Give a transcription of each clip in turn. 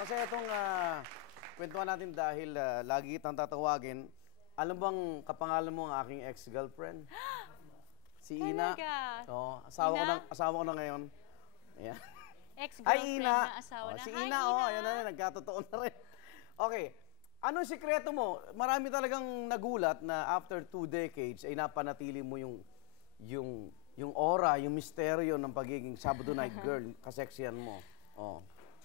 Masaya itong kwentuhan natin dahil lagi kitang tatawagin. Alam bang kapangalan mo ang aking ex-girlfriend? Si Ina. Oh, asawa ko na ngayon. Ayan. Ex-girlfriend na asawa na. Si Ina, ayan na, nagkatotoo na rin. Okay. Anong sikreto mo? Marami talagang nagulat na after 2 decades ay napanatili mo yung aura, yung misteryo ng pagiging Sabado Night Girl, kaseksiyan mo. Oh.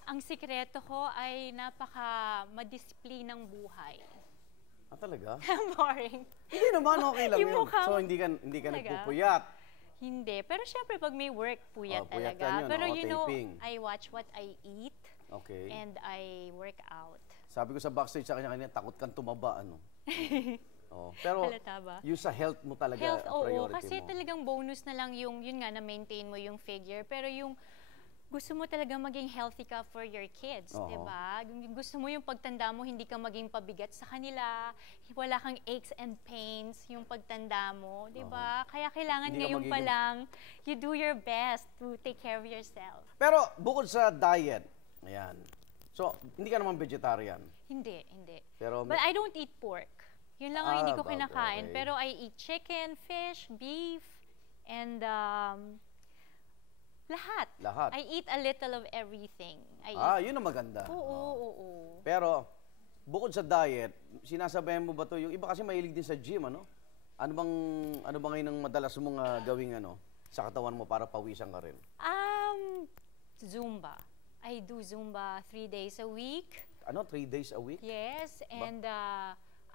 Ang sikreto ko ay napaka-madisiplinang buhay. Ah, talaga? Boring. Hindi naman, okay lang yun. So, hindi ka nagpupuyat. Hindi. Pero syempre, pag may work, puyat talaga. Yun, pero you know, taping. I watch what I eat. Okay. And I work out. Sabi ko sa backstage sa kanya kanina, takot kang tumaba, ano? Oh. Pero yung sa health mo talaga, health, priority kasi mo. talagang bonus na lang yun nga, na-maintain mo yung figure. Pero yung gusto mo talaga maging healthy ka for your kids, diba? Gusto mo yung pagtanda mo, hindi ka maging pabigat sa kanila, wala kang aches and pains yung pagtanda mo, diba? Kaya kailangan hindi ngayon pa lang, you do your best to take care of yourself. Pero bukod sa diet, ayan, so hindi ka naman vegetarian? Hindi. Pero, but I don't eat pork. Yun lang ang hindi ko kinakain. Okay. Pero I eat chicken, fish, beef, and lahat. I eat a little of everything. Yun ang maganda. Oo. Pero, bukod sa diet, sinasabayan mo ba to? Yung iba kasi mahilig din sa gym, ano? Ano bang ngayon ang madalas mong gawing sa katawan mo para pawisan ka rin? Zumba. I do Zumba 3 days a week. Ano? 3 days a week? Yes, and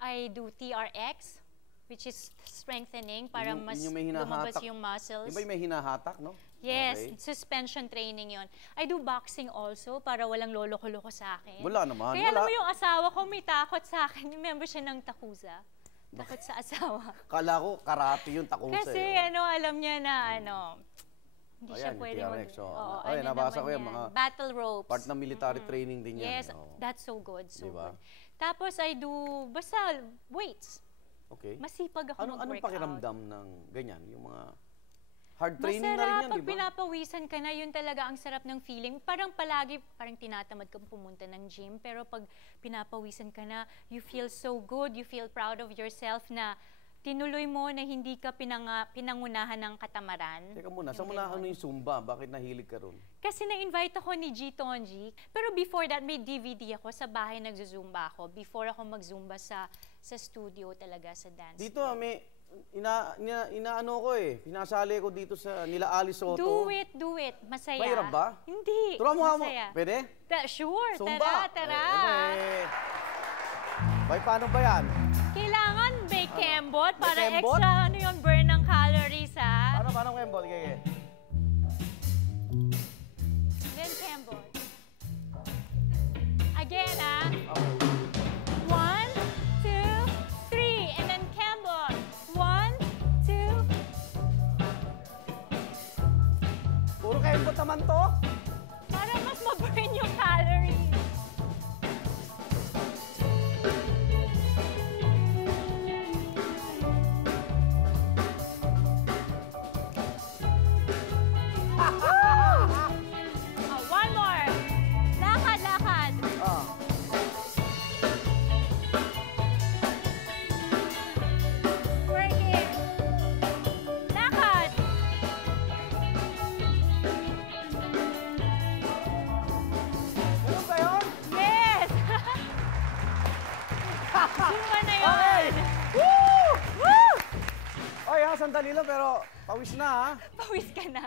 I do TRX, which is strengthening para mas lumabas yung muscles. Yung ba may hinahatak, no? Yes, suspension training yon. I do boxing also para walang loloko-loko sa akin. Wala naman. Kaya alam mo yung asawa ko may takot sa akin. Yung member siya ng Takuza. Takot sa asawa. Kala ko karate yung Takuza. Kasi alam niya na hindi siya pwede nabasa ko yan. Mga battle ropes. Part ng military training din yan. Yes, that's so good. So good. Tapos I do basta weights. Okay. Masipag ako mag-workout. Anong pakiramdam ng ganyan? Yung mga hard training na rin yan, di ba? Masarap pag pinapawisan ka na, yun talaga ang sarap ng feeling. Parang tinatamad kang pumunta ng gym, pero pag pinapawisan ka na, you feel so good, you feel proud of yourself na tinuloy mo na hindi ka pinangunahan ng katamaran. Teka muna, saan mo na yung Zumba? Bakit nahilig ka ron? Kasi na-invite ako ni G. Tonji. Pero before that, may DVD ako. Sa bahay nagzuzumba ako. Before ako mag-zumba sa studio talaga, sa dance. Dito, may inaano ko pinasali ko dito sa nila Alice Soto. Do it. Masaya. Mahirap ba? Hindi. Turuan mo mo. Masaya. Pwede? Sure. Zumba. Tara. Paano ba yan? Kailangan may kembot para kembot? extra burn ng calories, ha? Paano kembot? Okay. Then kembot. Again, ha? Okay. 1, 2, 3. And then kembot. 1, 2. Puro kembot naman to? Para mas ma-burn yung calories. Zumba na yun! Okay! Woo! Woo! Sandali lang pero pawis na, ha? Pawis ka na.